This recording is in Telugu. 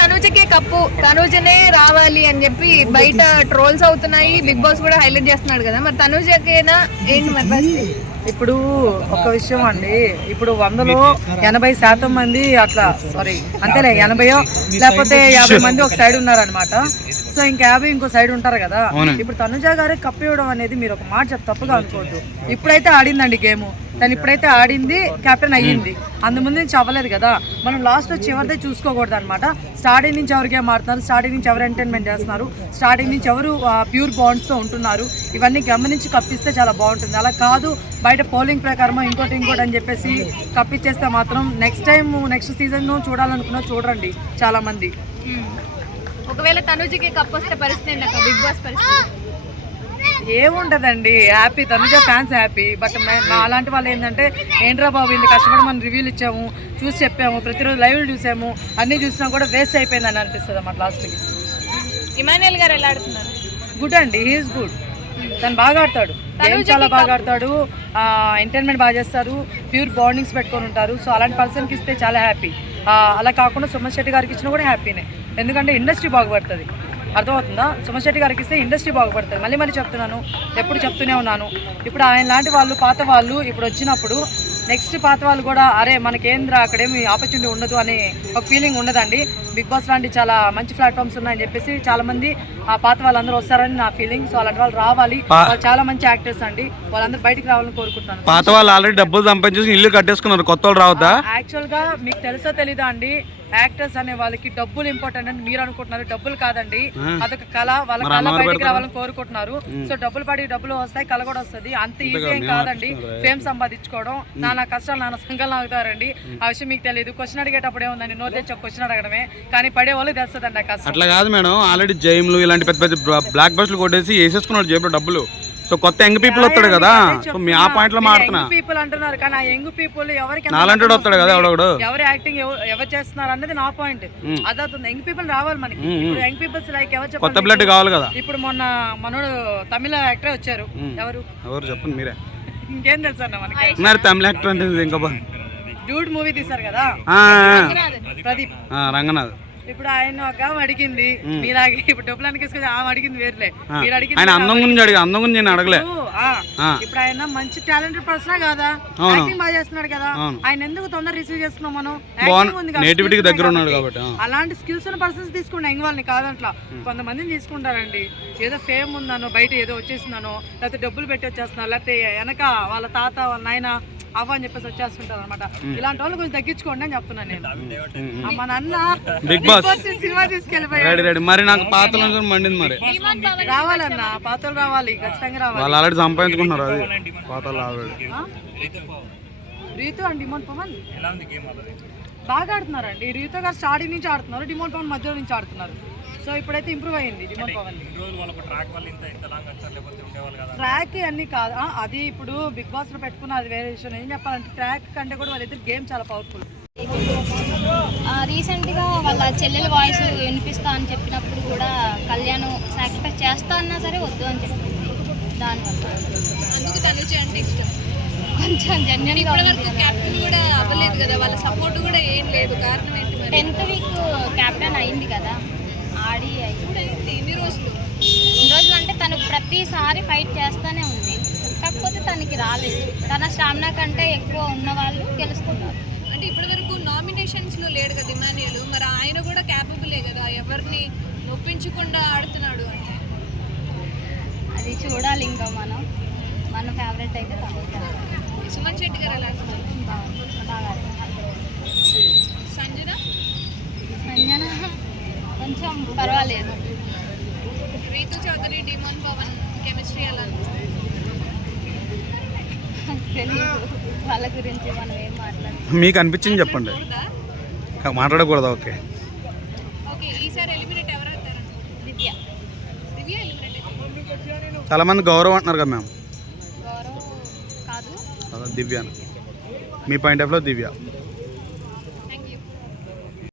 తనూజకే కప్పు, తనూజనే రావాలి అని చెప్పి బయట ట్రోల్స్ అవుతున్నాయి. బిగ్ బాస్ కూడా హైలైట్ చేస్తున్నాడు కదా, మరి తనూజకేనా ఏంటి మరి? ఇప్పుడు ఒక విషయం అండి, ఇప్పుడు 100లో 80% మంది అట్లా సారీ అంతేలే 80 లేకపోతే 50 మంది ఒక సైడ్ ఉన్నారనమాట. సో ఇంకా 50 ఇంకో సైడ్ ఉంటారు కదా. ఇప్పుడు తనుజ గారే కప్పు ఇవ్వడం అనేది మీరు ఒక మాట తప్పుగా అనుకోవద్దు. ఇప్పుడైతే ఆడిందండి గేమ్, తను ఇప్పుడైతే ఆడింది, కెప్టెన్ అయ్యింది. అందుముందు నుంచి అవ్వలేదు కదా. మనం లాస్ట్ వచ్చి ఎవరిదే చూసుకోకూడదు అనమాట. స్టార్టింగ్ నుంచి ఎవరు గేమ్ ఆడుతున్నారు, స్టార్టింగ్ నుంచి ఎవరు ఎంటర్టైన్మెంట్ చేస్తున్నారు, స్టార్టింగ్ నుంచి ఎవరు ప్యూర్ బాండ్స్తో ఉంటున్నారు, ఇవన్నీ గమనించి కప్పిస్తే చాలా బాగుంటుంది. అలా కాదు బయట పోలింగ్ ప్రకారం ఇంకోటి అని చెప్పేసి కప్పిచ్చేస్తే మాత్రం నెక్స్ట్ సీజన్ చూడాలనుకున్నా చూడండి చాలా మంది. ఒకవేళ తనుజకి కప్ వస్తే పరిస్థితి బిగ్ బాస్ పరిస్థితి ఏముంటదండి, happy Tanuja fans happy. But మా అలాంటి వాళ్ళు ఏంటంటే ఏంట్రా బాబు ఇంత కష్టపడి మనం రివ్యూలు ఇచ్చాము, చూసి చెప్పాము, ప్రతిరోజు లైవ్లు చూసాము, అన్నీ చూసినా కూడా వేస్ట్ అయిపోయిందని అనిపిస్తుంది అన్నమాట లాస్ట్కి. ఇమాన్యుయల్ గారు ఎలా ఆడుతున్నారు? గుడ్ అండి, హీఈస్ గుడ్. తను బాగా ఆడతాడు, గేమ్ చాలా బాగా ఆడతాడు, ఎంటర్టైన్మెంట్ బాగా చేస్తారు, ప్యూర్ బాండింగ్స్ పెట్టుకొని ఉంటారు. సో అలాంటి పర్సన్కి ఇస్తే చాలా హ్యాపీ. అలా కాకుండా సుమన్ శెట్టి గారికి ఇచ్చినా కూడా హ్యాపీనే, ఎందుకంటే ఇండస్ట్రీ బాగుపడుతుంది. అర్థమవుతుందా? సుమన్ శెట్టి గారికి ఇస్తే ఇండస్ట్రీ బాగుపడుతుంది. మళ్ళీ చెప్తున్నాను, ఎప్పుడు చెప్తూనే ఉన్నాను. ఇప్పుడు ఆయన లాంటి వాళ్ళు, పాత వాళ్ళు ఇప్పుడు వచ్చినప్పుడు నెక్స్ట్ పాత వాళ్ళు కూడా అరే మనకేంద్రా అక్కడేమి ఆపర్చునిటీ ఉండదు అనే ఒక ఫీలింగ్ ఉండదండి. బిగ్ బాస్ లాంటి చాలా మంచి ప్లాట్ఫామ్స్ ఉన్నాయని చెప్పేసి చాలా మంది ఆ పాత వాళ్ళందరూ వస్తారని నా ఫీలింగ్. సో అలాంటి వాళ్ళు రావాలి, వాళ్ళు చాలా మంచి యాక్టర్స్ అండి, వాళ్ళందరూ బయటికి రావాలని కోరుకుంటున్నాను. పాత వాళ్ళు ఆల్రెడీ డబ్బులు సంపాదించేసి ఇల్లు కట్టేసుకున్నారు, కొత్త వాళ్ళు రావద్దా? యాక్చువల్గా మీకు తెలుసో తెలీదా అండి, యాక్టర్స్ అనే వాళ్ళకి డబ్బులు ఇంపార్టెంట్ అని మీరు అనుకుంటున్నారు. డబ్బులు కాదండి, అదొక కళ, వాళ్ళ కళ బయటికి రావాలని కోరుకుంటున్నారు. సో డబ్బులు పడి డబ్బులు వస్తాయి, కళ కూడా వస్తుంది. అంత ఈజీ ఏం కాదండి ఫేమ్ సంపాదించుకోవడం. నానా కష్టాలు నానా సంఘాలు ఆగుతారండి. ఆ విషయం మీకు తెలియదు. క్వశ్చన్ అడిగేటప్పుడు ఏముందండి, నోరు తెచ్చి క్వశ్చన్ అడగడమే, కానీ పడే వాళ్ళు తెలుస్తుందండి ఆ కష్టం. అట్లా కాదు మేడం, ఆల్రెడీ జైమ్లు ఇలాంటి పెద్ద పెద్ద బ్లాక్ బస్ట్లు కొట్టేసి వేసేసుకున్నాడు జేబులో డబ్బులు. సో కొత్త యంగ్ పీపుల్ వస్తాడు కదా, సో మీ ఆ పాయింట్ లో మాడుతున్నా. పీపుల్ అంటున్నారు కానీ ఆ యంగ్ పీపుల్ ఎవరికి నాలంటే వస్తాడు కదా, ఎవరు యాక్టింగ్ ఎవరు చేస్తున్నారు అన్నది నా పాయింట్. అదవుతుంది, యంగ్ పీపుల్ రావాలి మనకి. ఇప్పుడు యంగ్ పీపుల్స్ లైక్ ఎవరు చెప్పండి, కొత్త బ్లడ్ కావాలి కదా. ఇప్పుడు మొన్న మనోడు తమిళ యాక్టర్ వచ్చారు, ఎవరు చెప్పండి మీరే, ఇంకేం తెలుసు అన్న మనకి. తమిళ యాక్టర్ అంటే ఇంకా డ్యూడ్ మూవీ తీసారు కదా ప్రదీప్ రంగనాథ్. ఇప్పుడు ఆయన ఒక అడిగింది మీలాగే, ఇప్పుడు డబ్బులకి ఆమె అడిగింది వేరులే, మీరు అడిగింది ఆయన అందం గురించి అందం గురించి నేను అడగలే. ఇప్పుడు ఆయన మంచి టాలెంటెడ్ పర్సన్ కదా, యాక్టింగ్ బాగా చేస్తున్నాడు కదా, ఆయన ఎందుకు తొందర రిసీవ్ చేసుకున్నాం మనం? నేటివిటీకి దగ్గర ఉన్నాడు కాబట్టి అలాంటి స్కిల్స్ ఉన్న పర్సన్స్ తీసుకుంటా, యంగ్ వాళ్ళని కాదంట్లా. కొంతమందిని తీసుకుంటారండి, ఏదో ఫేమ్ ఉందనో, బయట ఏదో వచ్చేసిందనో, లేకపోతే డబ్బులు పెట్టి వచ్చేస్తున్నారు, లేకపోతే వెనక వాళ్ళ తాత వాళ్ళ నాయన అవ్వ అని చెప్పేసి వచ్చేస్తుంటారు అనమాట. ఇలాంటి వాళ్ళు కొంచెం తగ్గించుకోండి అని చెప్తున్నాను నేను. మా నాన్న బిగ్ బాస్ సినిమా తీసుకెళ్ళిపోయాడు, మరి నాకు పాతలు మండింది. మరి రావాలన్నా, పాతలు రావాలి, ఖచ్చితంగా రావాలి. వాళ్ళు ఆల్రెడీ సంపాదించుకుంటున్నారు, అది పాతలు already. Ritu and demon Pavan బాగా ఆడుతున్నారండి. రీతు గారు స్టార్టింగ్ నుంచి ఆడుతున్నారు, డిమోన్ పవన్ మధ్యలో నుంచి ఆడుతున్నారు. సో ఇప్పుడైతే ఇంప్రూవ్ అయ్యింది డిమోన్ పవన్. ట్రాక్ అన్ని కాదు, అది ఇప్పుడు బిగ్ బాస్ లో పెట్టుకున్న అది వేరే విషయం. ఏం చెప్పాలంటే ట్రాక్ కంటే కూడా వాళ్ళిద్దరు గేమ్ చాలా పవర్ఫుల్. రీసెంట్గా వాళ్ళ చెల్లెల వాయిస్ వినిపిస్తా అని చెప్పినప్పుడు కూడా కళ్యాణ్ సాక్రిఫైస్ చేస్తా అన్నా సరే వద్దు అని చెప్పింది. దానివల్ల అందుకు తనుజ అంటే ఇష్టం. కొంచెం జెన్యున్ క్యాప్టెన్ కూడా అవ్వలేదు కదా, వాళ్ళ సపోర్ట్ కూడా ఏం లేదు. కారణం ఏంటి? 10th వీక్ క్యాప్టెన్ అయింది కదా, ఆడి ఎన్ని రోజులు అంటే తను ప్రతిసారి ఫైట్ చేస్తూనే ఉంది. కాకపోతే తనకి రాలేదు. తన స్టామినా కంటే ఎక్కువ ఉన్న వాళ్ళు గెలుస్తున్నారు. అంటే ఇప్పటి వరకు నామినేషన్స్లో లేడు కదా ఇమాన్యుయల్, మరి ఆయన కూడా క్యాపబులే కదా, ఎవరిని ఒప్పించకుండా ఆడుతున్నాడు అంటే. అది చూడాలి ఇంకా మన ఫేవరెట్ అయితే సుమన్ శెట్టి గారు ఎలా బాగా. సంజన కొంచెం పర్వాలేదు. రీతు చౌదరి, డిమోన్ పవన్ కెమిస్ట్రీ ఎలా తెలియదు, వాళ్ళ గురించి మనం ఏం మాట్లాడాలి. మీకు అనిపించింది చెప్పండి, మాట్లాడకూడదా? ఓకే, ఈసారి ఎలిమినేట్ ఎవరు అవుతారు? దివ్య ఎలిమినేట్. చాలా మంది గౌరవం అంటున్నారు కదా మ్యామ్. గౌరవ్ కాదు, దివ్య. మీ పాయింట్ ఆఫ్ లో దివ్య.